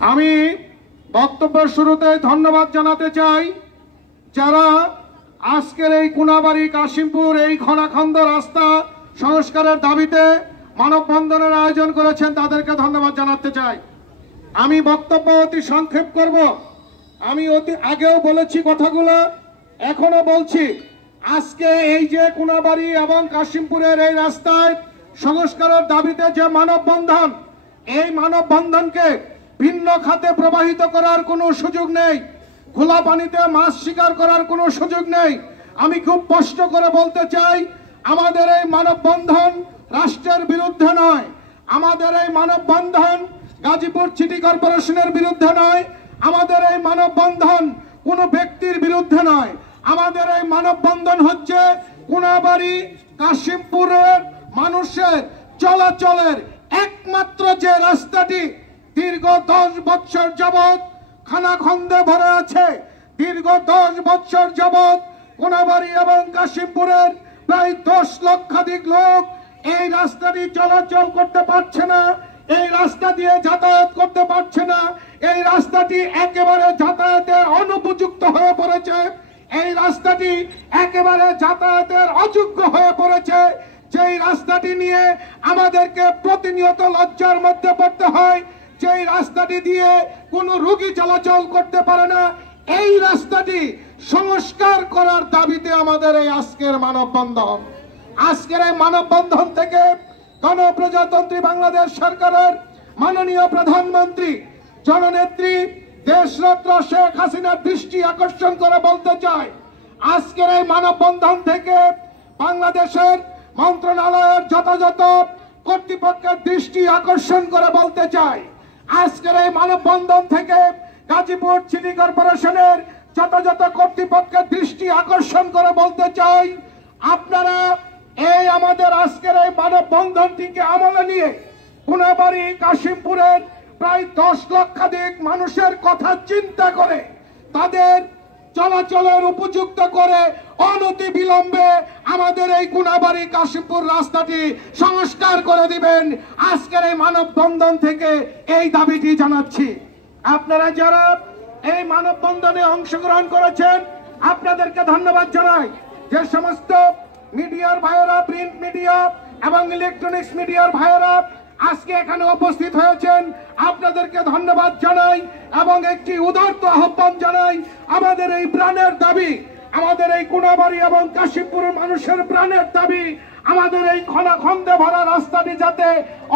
আমি বক্তব্যের শুরুতে ধন্যবাদ জানাতে চাই যারা আজকের এই কোনাবাড়ি কাশিমপুর এই খনাখন্দ রাস্তা সংস্কারের দাবিতে মানববন্ধনের আয়োজন করেছেন, তাদেরকে ধন্যবাদ জানাতে চাই। আমি বক্তব্য অতি সংক্ষেপ করব। আমি আগেও বলেছি কথাগুলো, এখনো বলছি। আজকে এই যে কোনাবাড়ি এবং কাশিমপুরের এই রাস্তায় সংস্কারের দাবিতে যে মানববন্ধন, এই মানববন্ধনকে ভিন্ন খাতে প্রবাহিত করার কোনো সুযোগ নেই, খোলা পানিতে মাছ শিকার করার কোনো সুযোগ নেই। আমি খুব স্পষ্ট করে বলতে চাই, আমাদের এই মানববন্ধন রাষ্ট্রের বিরুদ্ধে নয়, আমাদের এই মানববন্ধন গাজীপুর সিটি কর্পোরেশনের বিরুদ্ধে নয়, আমাদের এই মানববন্ধন কোনো ব্যক্তির বিরুদ্ধে নয়। আমাদের এই মানববন্ধন হচ্ছে কোনাবাড়ি কাশিমপুরের মানুষের চলাচলের একমাত্র যে রাস্তাটি দীর্ঘ 10 বছর যাবৎ খানাখন্দে ভরে আছে। দীর্ঘ 10 বছর যাবৎ কোনাবাড়ি এবং কাশিমপুরের প্রায় 10 লক্ষাধিক লোক এই রাস্তাটি চলাচল করতে পারছে না, এই রাস্তা দিয়ে যাতায়াত করতে পারছে না। এই রাস্তাটি একেবারে যাতায়াতের অনুপযুক্ত হয়ে পড়েছে, এই রাস্তাটি একেবারে যাতায়াতের অযোগ্য হয়ে পড়েছে। যেই রাস্তাটি নিয়ে আমাদেরকে প্রতিনিয়ত লজ্জার মধ্যে পড়তে হয়, যেই রাস্তাটি দিয়ে কোনো রোগী চলাচল করতে পারে না, এই রাস্তাটি সংস্কার করার দাবিতে আমাদের এই আজকের মানববন্ধন। আজকের এই মানববন্ধন থেকে গণপ্রজাতন্ত্রী বাংলাদেশ সরকারের মাননীয় প্রধানমন্ত্রী জননেত্রী দেশরত্ন শেখ হাসিনার দৃষ্টি আকর্ষণ করে বলতে চাই, আজকের এই মানববন্ধন থেকে বাংলাদেশের মন্ত্রণালয়ের যথাযথ কর্তৃপক্ষের দৃষ্টি আকর্ষণ করে বলতে চাই, আজকের এই মানববন্ধন থেকে গাজীপুর সিটি কর্পোরেশনের যথাযথ কর্তৃপক্ষের দৃষ্টি আকর্ষণ করে বলতে চাই, আপনারা এই আমাদের আজকের এই মানববন্ধনটিকে আমলে নিয়ে কোনাবাড়ি কাশিমপুরের প্রায় 10 লক্ষাধিক মানুষের কথা চিন্তা করে তাদের চলাচলের উপযুক্ত করে অনতি বিলম্বে আমাদের এই কোনাবাড়ি কাশিমপুর রাস্তাটি সংস্কার করে দিবেন। আজকের এই মানববন্ধন থেকে এই দাবিটি জানাচ্ছি। আপনারা যারা এই মানববন্ধনে অংশগ্রহণ করেছেন আপনাদেরকে ধন্যবাদ জানাই। যে সমস্ত মিডিয়ার ভাইয়েরা, প্রিন্ট মিডিয়া এবং ইলেকট্রনিক্স মিডিয়ার ভাইয়েরা আজকে এখানে উপস্থিত হয়েছেন, আপনাদেরকে ধন্যবাদ জানাই এবং একটি উদারত আহ্বান জানাই। আমাদের এই প্রাণের দাবি, আমাদের এই কোনাবাড়ি এবং কাশিমপুরের মানুষের প্রাণের দাবি, আমাদের এই খনাখন্দে ভরা রাস্তাটি যাতে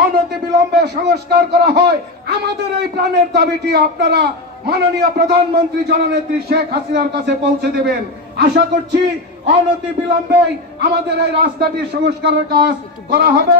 অনতি বিলম্বে সংস্কার করা হয়, আমাদের এই প্রাণের দাবিটি আপনারা মাননীয় প্রধানমন্ত্রী জননেত্রী শেখ হাসিনার কাছে পৌঁছে দেবেন। আশা করছি অনতি বিলম্বেই আমাদের এই রাস্তাটি সংস্কারের কাজ করা হবে।